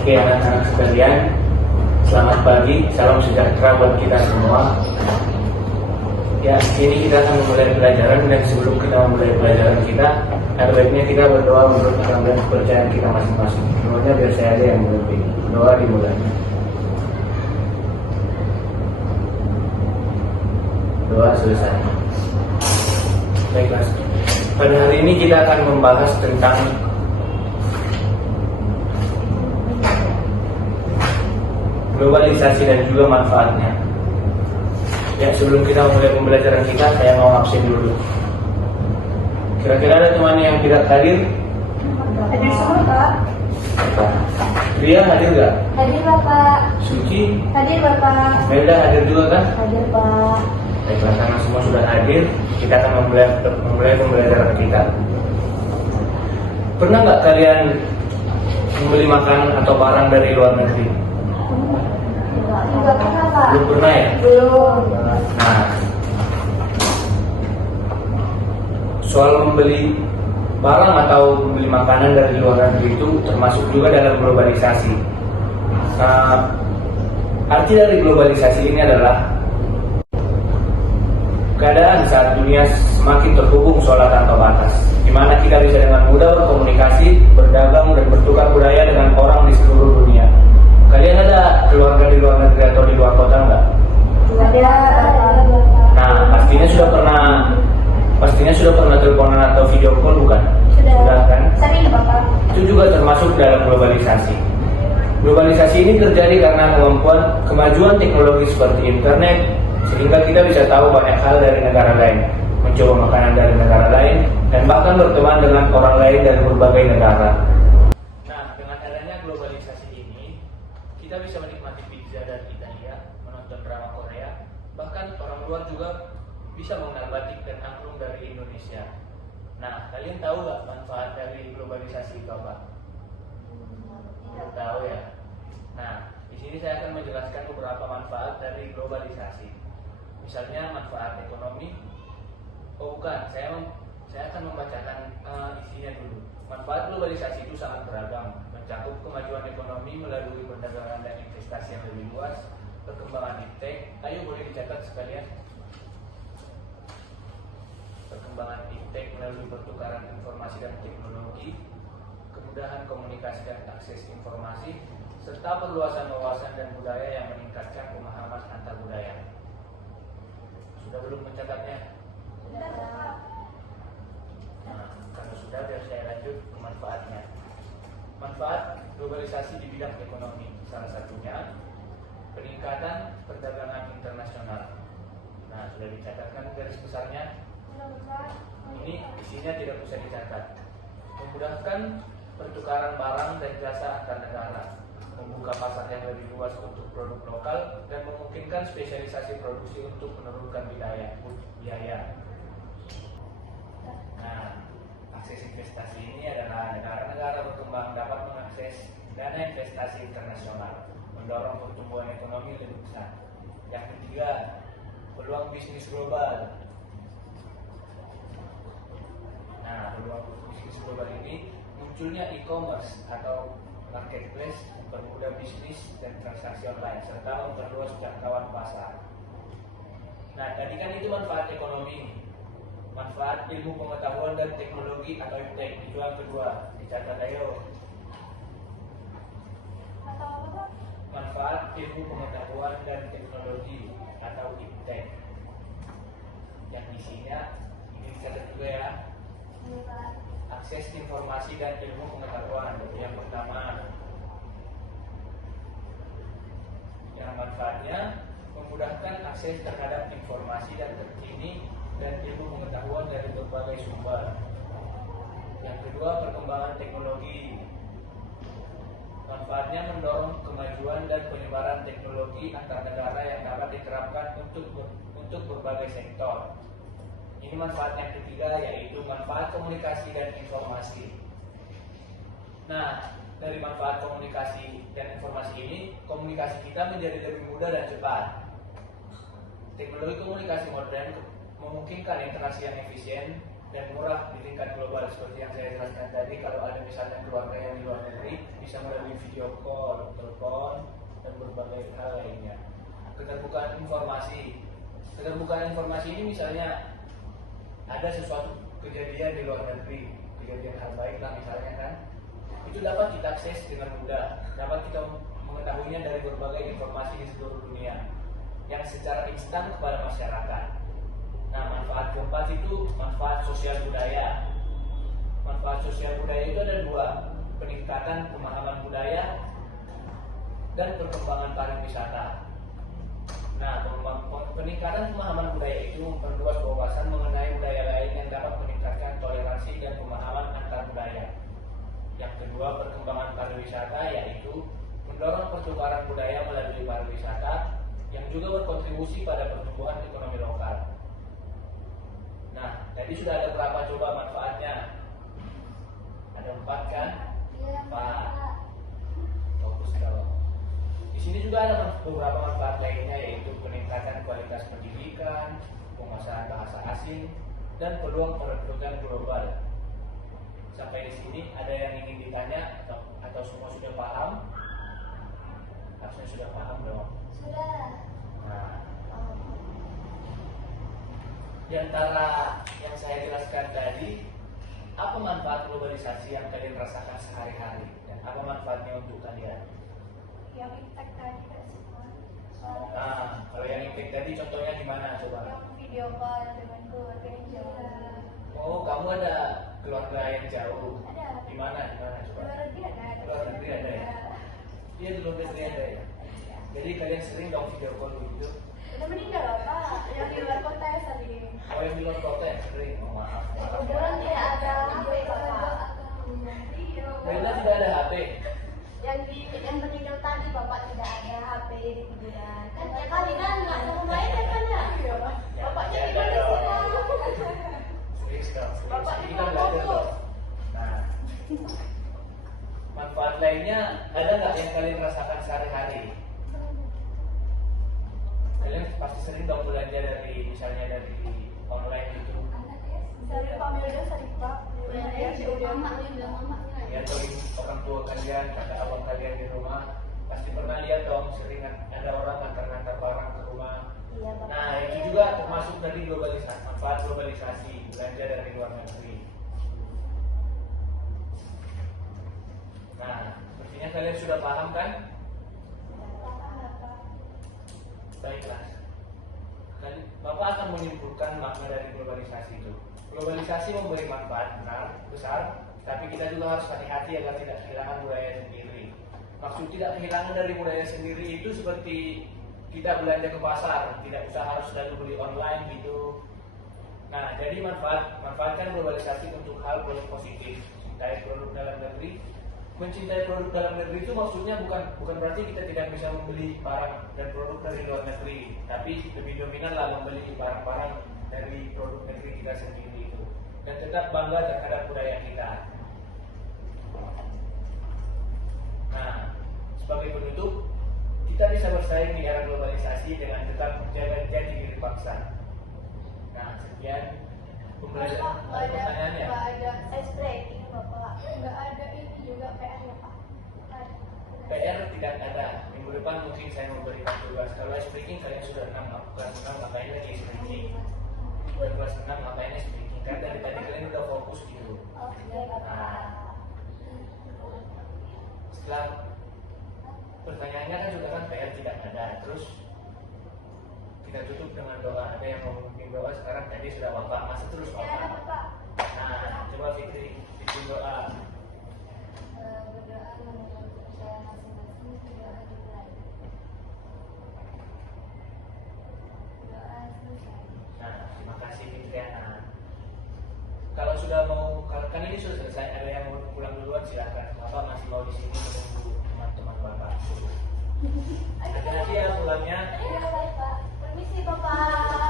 Oke anak-anak sekalian, selamat pagi, salam sejahtera buat kita semua. Ya, ini kita akan memulai pelajaran, dan sebelum kita memulai pelajaran kita, ada baiknya kita berdoa menurut agama dan kepercayaan kita masing-masing. Doanya biar saya aja yang memimpin. Doa dimulai. Doa selesai. Baiklah. Pada hari ini kita akan membahas tentang globalisasi dan juga manfaatnya. Ya, sebelum kita mulai pembelajaran kita, saya mau absen dulu. Kira-kira ada teman yang tidak hadir? Hadir semua, Pak. Ria hadir gak? Hadir, Bapak. Suci? Hadir, Bapak. Melda hadir juga kan? Hadir, Pak. Baiklah, karena semua sudah hadir, kita akan memulai pembelajaran kita. Pernah nggak kalian membeli makanan atau barang dari luar negeri? Enggak pernah, Pak. Belum pernah ya? Belum. Nah, soal membeli barang atau membeli makanan dari luar negeri itu termasuk juga dalam globalisasi. Arti dari globalisasi ini adalah keadaan saat dunia semakin terhubung seolah tanpa batas, di mana kita bisa dengan mudah berkomunikasi, berdagang, dan bertukar budaya dengan orang di seluruh dunia. Kalian ada keluarga di luar negeri atau di luar kota nggak? Ada. Nah, pastinya sudah pernah teleponan atau video call, bukan? Sudah kan? Sering, Bapak. Itu juga termasuk dalam globalisasi. Globalisasi ini terjadi karena kemajuan teknologi seperti internet, sehingga kita bisa tahu banyak hal dari negara lain, mencoba makanan dari negara lain, dan bahkan berteman dengan orang lain dari berbagai negara. Nah, dengan adanya globalisasi ini, kita bisa menikmati pizza dari Italia, menonton drama Korea, bahkan orang luar juga bisa mengenal batik dan angklung dari Indonesia. Nah, kalian tahu nggak manfaat dari globalisasi itu apa? Tidak tahu ya. Nah, di sini saya akan menjelaskan beberapa manfaat dari globalisasi. Misalnya manfaat ekonomi. Saya akan membacakan isinya dulu. Manfaat globalisasi itu sangat beragam, mencakup kemajuan ekonomi melalui perdagangan dan investasi yang lebih luas, perkembangan iptek. Ayo boleh dicatat sekalian. Perkembangan iptek melalui pertukaran informasi dan teknologi, kemudahan komunikasi dan akses informasi, serta perluasan wawasan dan budaya yang meningkatkan pemahaman antar budaya. Sudah belum mencatatnya? Sudah. Nah, kalau sudah, biar saya lanjut ke manfaatnya. Manfaat globalisasi di bidang ekonomi, salah satunya peningkatan perdagangan internasional. Nah, sudah dicatatkan garis besarnya? Ini isinya tidak usah dicatat. Memudahkan pertukaran barang dan jasa antar negara, membuka pasar yang lebih luas untuk produk lokal, dan memungkinkan spesialisasi produksi untuk menurunkan biaya. Nah, akses investasi ini adalah negara-negara berkembang dapat mengakses dana investasi internasional, mendorong pertumbuhan ekonomi lebih besar. Yang ketiga, peluang bisnis global. Nah, peluang bisnis global ini munculnya e-commerce atau marketplace mempermudah bisnis dan transaksi online serta memperluas jangkauan pasar. Nah, tadi kan itu manfaat ekonomi. Manfaat ilmu pengetahuan dan teknologi atau iptek itu yang kedua. Dicatat ayo. Manfaat ilmu pengetahuan dan teknologi atau iptek. Yang isinya ini dicatat juga ya. Akses informasi dan ilmu pengetahuan. Yang pertama, yang manfaatnya memudahkan akses terhadap informasi dan terkini dan ilmu pengetahuan dari berbagai sumber. Yang kedua, perkembangan teknologi. Manfaatnya mendorong kemajuan dan penyebaran teknologi antar negara yang dapat diterapkan untuk berbagai sektor. Ini manfaat yang ketiga, yaitu manfaat komunikasi dan informasi. Nah, dari manfaat komunikasi dan informasi ini, komunikasi kita menjadi lebih mudah dan cepat. Teknologi komunikasi modern memungkinkan interaksi yang efisien, dan murah di tingkat global. Seperti yang saya jelaskan tadi, kalau ada misalnya keluarga yang di luar negeri bisa melalui video call, telepon, dan berbagai hal lainnya. Keterbukaan informasi ini misalnya ada sesuatu kejadian di luar negeri, kejadian hal baik lah misalnya kan, itu dapat kita akses dengan mudah, dapat kita mengetahuinya dari berbagai informasi di seluruh dunia yang secara instan kepada masyarakat. Nah, manfaat keempat itu manfaat sosial budaya. Manfaat sosial budaya itu ada dua: peningkatan pemahaman budaya dan perkembangan pariwisata. Nah, peningkatan pemahaman budaya itu memperluas wawasan mengenai budaya lain yang dapat meningkatkan toleransi dan pemahaman antar budaya. Yang kedua, perkembangan pariwisata, yaitu mendorong pertukaran budaya melalui pariwisata yang juga berkontribusi pada pertumbuhan ekonomi lokal. Nah, tadi sudah ada berapa coba manfaatnya? Ada 4 kan? Iya, 4. Fokus kalau. Di sini juga ada beberapa manfaat lainnya, yaitu peningkatan kualitas pendidikan, penguasaan bahasa asing, dan peluang perekonomian global. Sampai di sini ada yang ingin ditanya atau semua sudah paham? Harusnya sudah paham dong. Sudah. Nah, di antara yang saya jelaskan tadi, apa manfaat globalisasi yang kalian rasakan sehari-hari dan apa manfaatnya untuk kalian? Yang impact tadi kan semua. Nah, kalau yang impact tadi contohnya gimana coba? Yang video call dengan keluarga yang jauh. Oh, kamu ada keluarga yang jauh. Ada. Di mana? Di mana coba? Luar negeri ada. Luar negeri ada ya? Iya, di luar negeri ada ya. Jadi kalian sering dong video call begitu? Udah meninggal loh Pak. Yang di luar kota ya sering. Oh, yang di luar kota yang sering. Oh, maaf. Kebetulan tidak ada HP Bapak. Bella tidak ada HP. Yang meninggal tadi Bapak tidak ada HP di kuburan. Kan tiap hari kan nggak sama main ya kan ya? Iya, Pak. Bapaknya Ya, tinggal di ada. sini. Serius dong. serius. Bapaknya Kita mau belajar fokus. dong. Nah, manfaat lainnya ada nggak yang kalian rasakan sehari-hari? Kalian pasti sering dong belanja dari misalnya dari online gitu. Dari familia sering Pak. Ya, udah mama nih, udah mama nih. Ya, atau orang tua kalian, kakak abang kalian di rumah pasti pernah lihat dong sering ada orang ngantar-ngantar barang ke rumah. Iya, Bapak. Nah, itu juga termasuk dari globalisasi, manfaat globalisasi, belanja dari luar negeri. Nah, sepertinya kalian sudah paham kan? Baiklah. Tadi Bapak akan menyimpulkan makna dari globalisasi itu. Globalisasi memberi manfaat besar, tapi kita juga harus hati-hati agar tidak kehilangan budaya sendiri. Maksud tidak kehilangan dari budaya sendiri itu seperti kita belanja ke pasar, tidak usah harus selalu beli online gitu. Nah, jadi manfaatkan globalisasi untuk hal positif. Mencintai produk dalam negeri. Mencintai produk dalam negeri itu maksudnya bukan berarti kita tidak bisa membeli barang dan produk dari luar negeri, tapi lebih dominan lah membeli barang-barang dari produk negeri kita sendiri itu, dan tetap bangga terhadap budaya kita. Nah, sebagai penutup, kita bisa bersaing di era globalisasi dengan tetap menjaga jati diri bangsa. Nah, sekian pembelajaran. Ada pertanyaannya? Nggak ada ice breaking Bapak. Nggak ada ini juga PR ya Pak. Nggak ada. PR tidak ada. Minggu depan mungkin saya memberikan tugas. Kalau speaking kalian sudah 6, kelas 6 ngapain lagi speaking? Udah kelas 6 ngapain speaking? Kan dari tadi kalian udah fokus gitu. Oke Bapak. Setelah pertanyaannya kan sudah kan PR tidak ada. Terus kita tutup dengan doa. Ada yang mau memimpin doa sekarang? Tadi sudah Bapak, masih terus Ya ada Bapak. Bapak. Nah, coba Fikri bikin doa. Berdoa menurut saya masing-masing berdoa dimulai. Doa selesai. Nah, terima kasih Fitriana. Kalau sudah mau, kan ini sudah selesai, ada yang mau pulang duluan silakan. Bapak masih mau di sini menunggu teman-teman Bapak. Hati-hati ya pulangnya. Iya baik Pak. Permisi Bapak.